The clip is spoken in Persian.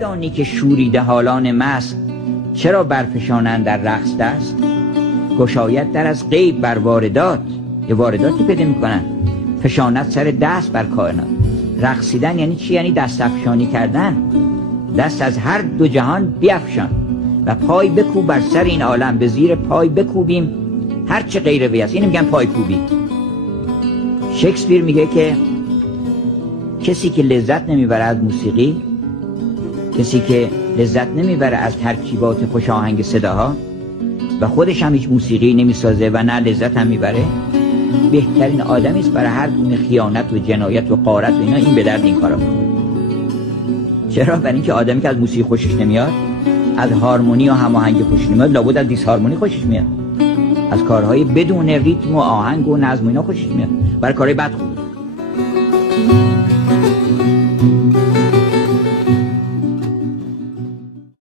دانی که شوریده حالان مست چرا برفشانند در رقص دست؟ گشاید در از غیب بر واردات، یه وارداتی پیدا میکنن، فشانت سر دست بر کائنات. رقصیدن یعنی چی؟ یعنی دست افشانی کردن، دست از هر دو جهان بیفشان و پای بکوب بر سر این عالم، به زیر پای بکوبیم هر چه غیر وی است. اینو میگن پای کوبی. شکسپیر میگه که کسی که لذت نمیبره از موسیقی، کسی که لذت نمیبره از ترکیبات خوش آهنگ صداها و خودش هم هیچ موسیقی نمیسازه و نه لذت هم میبره، بهترین آدمی است برای هر گونه خیانت و جنایت و غارت و اینا. این به درد این کارا میخوره. چرا؟ برای اینکه آدمی که از موسیقی خوشش نمیاد، از هارمونی و هماهنگی خوشش نمیاد، لابد از دیسهارمونی خوشش میاد، از کارهای بدون ریتم و آهنگ و نظم و اینا خوشش میاد، برای کارهای بد خوب.